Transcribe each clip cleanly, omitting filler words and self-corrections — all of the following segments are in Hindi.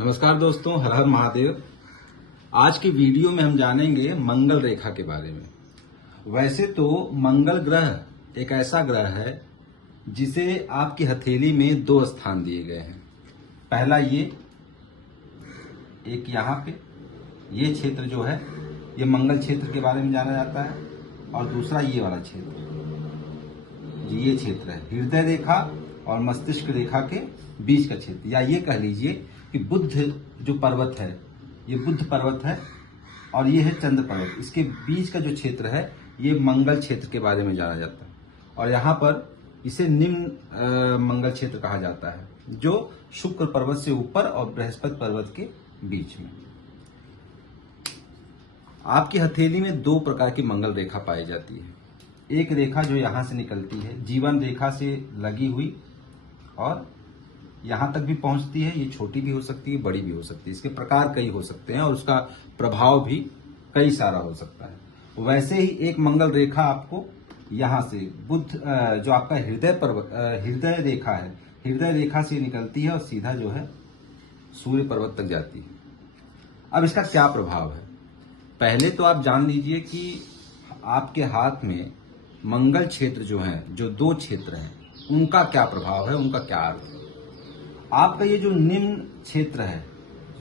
नमस्कार दोस्तों, हर हर महादेव। आज की वीडियो में हम जानेंगे मंगल रेखा के बारे में। वैसे तो मंगल ग्रह एक ऐसा ग्रह है जिसे आपकी हथेली में 2 स्थान दिए गए हैं। पहला ये, एक यहाँ पे ये क्षेत्र जो है ये मंगल क्षेत्र के बारे में जाना जाता है, और दूसरा ये वाला क्षेत्र, ये क्षेत्र है हृदय रेखा और मस्तिष्क रेखा के बीच का क्षेत्र, या ये कह लीजिए कि बुद्ध जो पर्वत है ये बुद्ध पर्वत है और ये है चंद्र पर्वत। इसके बीच का जो क्षेत्र है ये मंगल क्षेत्र के बारे में जाना जाता है, और यहाँ पर इसे निम्न मंगल क्षेत्र कहा जाता है, जो शुक्र पर्वत से ऊपर और बृहस्पति पर्वत के बीच में। आपकी हथेली में 2 प्रकार की मंगल रेखा पाई जाती है। एक रेखा जो यहां से निकलती है जीवन रेखा से लगी हुई और यहां तक भी पहुंचती है। ये छोटी भी हो सकती है, बड़ी भी हो सकती है, इसके प्रकार कई हो सकते हैं और उसका प्रभाव भी कई सारा हो सकता है। वैसे ही एक मंगल रेखा आपको यहां से बुद्ध जो आपका हृदय रेखा है, हृदय रेखा से निकलती है और सीधा जो है सूर्य पर्वत तक जाती है। अब इसका क्या प्रभाव है, पहले तो आप जान लीजिए कि आपके हाथ में मंगल क्षेत्र जो है, जो 2 क्षेत्र हैं, उनका क्या प्रभाव है, उनका क्या अर्थ है। आपका ये जो निम्न क्षेत्र है,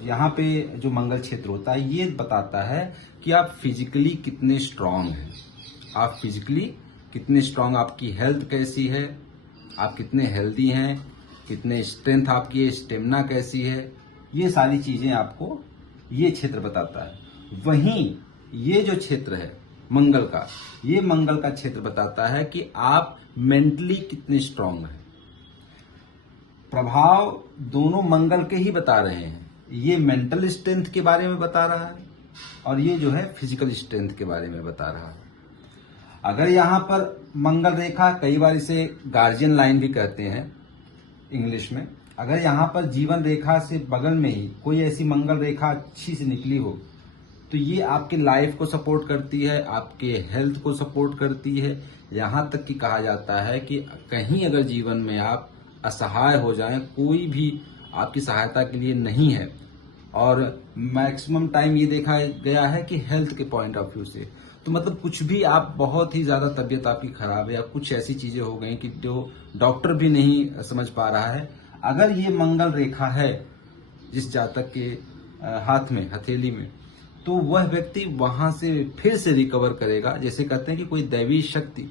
यहाँ पे जो मंगल क्षेत्र होता है, ये बताता है कि आप फिजिकली कितने स्ट्रांग हैं, आप फिजिकली कितने स्ट्रांग, आपकी हेल्थ कैसी है, आप कितने हेल्दी हैं, कितने स्ट्रेंथ आपकी है, स्टेमिना कैसी है, ये सारी चीजें आपको ये क्षेत्र बताता है। वहीं ये जो क्षेत्र है मंगल का, ये मंगल का क्षेत्र बताता है कि आप मेंटली कितने स्ट्रांग हैं। प्रभाव दोनों मंगल के ही बता रहे हैं। ये मेंटल स्ट्रेंथ के बारे में बता रहा है और ये जो है फिजिकल स्ट्रेंथ के बारे में बता रहा है। अगर यहां पर मंगल रेखा, कई बार इसे गार्जियन लाइन भी कहते हैं इंग्लिश में, अगर यहां पर जीवन रेखा से बगल में ही कोई ऐसी मंगल रेखा अच्छी से निकली हो तो ये आपके लाइफ को सपोर्ट करती है, आपके हेल्थ को सपोर्ट करती है। यहां तक कि कहा जाता है कि कहीं अगर जीवन में आप असहाय हो जाएं, कोई भी आपकी सहायता के लिए नहीं है, और मैक्सिमम टाइम ये देखा गया है कि हेल्थ के पॉइंट ऑफ व्यू से, तो मतलब कुछ भी आप बहुत ही ज्यादा तबीयत आपकी खराब है या कुछ ऐसी चीजें हो गई कि जो डॉक्टर भी नहीं समझ पा रहा है, अगर ये मंगल रेखा है जिस जातक के हाथ में, हथेली में, तो वह व्यक्ति वहां से फिर से रिकवर करेगा। जैसे कहते हैं कि कोई दैवी शक्ति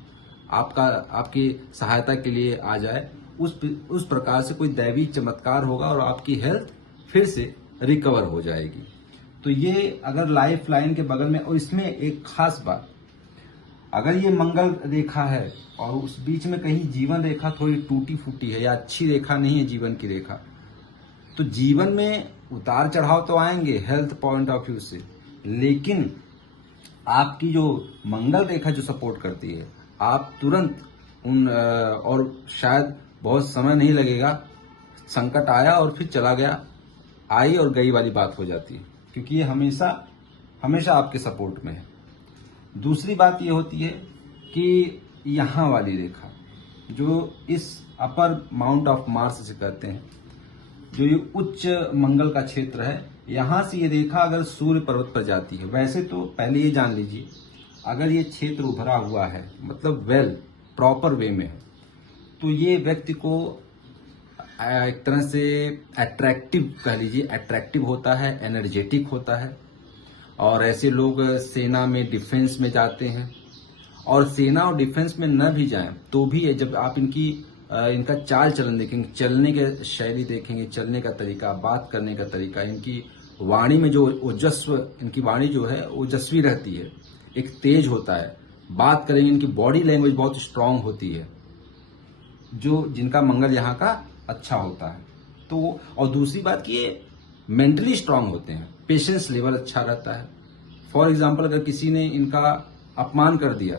आपकी सहायता के लिए आ जाए, उस प्रकार से कोई दैवी चमत्कार होगा और आपकी हेल्थ फिर से रिकवर हो जाएगी। तो ये अगर लाइफ लाइन के बगल में, और इसमें एक खास बात, अगर ये मंगल रेखा है और उस बीच में कहीं जीवन रेखा थोड़ी टूटी फूटी है या अच्छी रेखा नहीं है जीवन की रेखा, तो जीवन में उतार चढ़ाव तो आएंगे हेल्थ पॉइंट ऑफ व्यू से, लेकिन आपकी जो मंगल रेखा जो सपोर्ट करती है, आप तुरंत और शायद बहुत समय नहीं लगेगा, संकट आया और फिर चला गया, आई और गई वाली बात हो जाती है, क्योंकि ये हमेशा हमेशा आपके सपोर्ट में है। दूसरी बात ये होती है कि यहाँ वाली रेखा जो इस अपर माउंट ऑफ मार्स से कहते हैं, जो ये उच्च मंगल का क्षेत्र है, यहां से ये रेखा अगर सूर्य पर्वत पर जाती है, वैसे तो पहले ये जान लीजिए, अगर ये क्षेत्र उभरा हुआ है, मतलब प्रॉपर वे में है, तो ये व्यक्ति को एक तरह से अट्रैक्टिव कह लीजिए, अट्रैक्टिव होता है, एनर्जेटिक होता है। और ऐसे लोग सेना में, डिफेंस में जाते हैं, और सेना और डिफेंस में न भी जाएं तो भी जब आप इनका चाल चलन देखेंगे, चलने के शैली देखेंगे, चलने का तरीका, बात करने का तरीका, इनकी वाणी में जो ओजस्व, इनकी वाणी जो है ओजस्वी रहती है, एक तेज होता है, बात करेंगे, इनकी बॉडी लैंग्वेज बहुत स्ट्रांग होती है, जो जिनका मंगल यहाँ का अच्छा होता है। तो और दूसरी बात कि ये मेंटली स्ट्रांग होते हैं, पेशेंस लेवल अच्छा रहता है। फॉर एग्जाम्पल, अगर किसी ने इनका अपमान कर दिया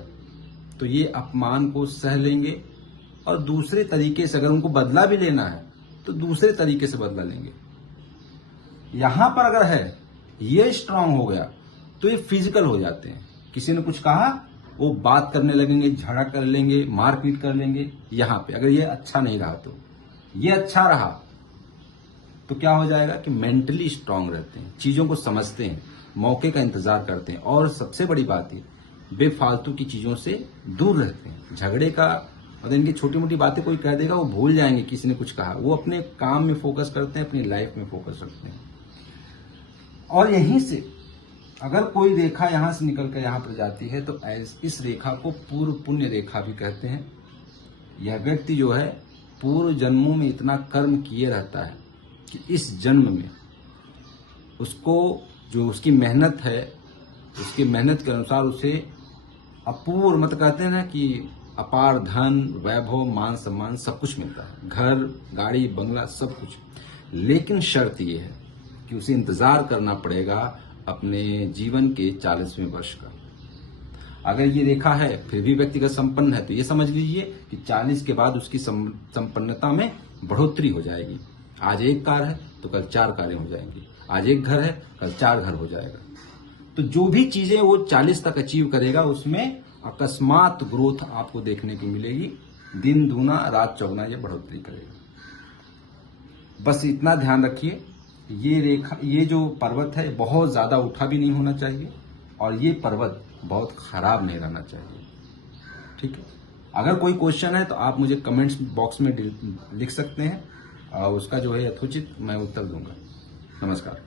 तो ये अपमान को सह लेंगे, और दूसरे तरीके से अगर उनको बदला भी लेना है तो दूसरे तरीके से बदला लेंगे। यहां पर अगर है ये स्ट्रांग हो गया तो ये फिजिकल हो जाते हैं, किसी ने कुछ कहा वो बात करने लगेंगे, झगड़ा कर लेंगे, मारपीट कर लेंगे। यहां पे अगर ये अच्छा नहीं रहा तो ये अच्छा रहा तो क्या हो जाएगा कि मेंटली स्ट्रांग रहते हैं, चीजों को समझते हैं, मौके का इंतजार करते हैं, और सबसे बड़ी बात ये बेफालतू की चीजों से दूर रहते हैं। झगड़े का मतलब इनकी छोटी मोटी बातें कोई कह देगा वो भूल जाएंगे किसी ने कुछ कहा, वो अपने काम में फोकस करते हैं, अपनी लाइफ में फोकस रखते हैं। और यहीं से अगर कोई रेखा यहां से निकल कर यहां पर जाती है तो इस रेखा को पूर्व पुण्य रेखा भी कहते हैं। यह व्यक्ति जो है पूर्व जन्मों में इतना कर्म किए रहता है कि इस जन्म में उसको जो उसकी मेहनत है, उसकी मेहनत के अनुसार उसे अपूर्व मत कहते हैं ना कि अपार धन, वैभव, मान सम्मान सब कुछ मिलता है, घर, गाड़ी, बंगला सब कुछ। लेकिन शर्त यह है कि उसे इंतजार करना पड़ेगा अपने जीवन के 40वें वर्ष का। अगर ये रेखा है फिर भी व्यक्तिगत संपन्न है तो ये समझ लीजिए कि 40 के बाद उसकी संपन्नता में बढ़ोतरी हो जाएगी। आज एक कार है तो कल 4 कारें हो जाएंगी, आज एक घर है कल 4 घर हो जाएगा। तो जो भी चीजें वो 40 तक अचीव करेगा उसमें अकस्मात ग्रोथ आपको देखने को मिलेगी, दिन दूना रात चौगुना ये बढ़ोतरी करेगा। बस इतना ध्यान रखिए, ये रेखा, ये जो पर्वत है बहुत ज्यादा उठा भी नहीं होना चाहिए और ये पर्वत बहुत खराब नहीं रहना चाहिए। ठीक है, अगर कोई क्वेश्चन है तो आप मुझे कमेंट्स बॉक्स में लिख सकते हैं और उसका जो है यथोचित मैं उत्तर दूंगा। नमस्कार।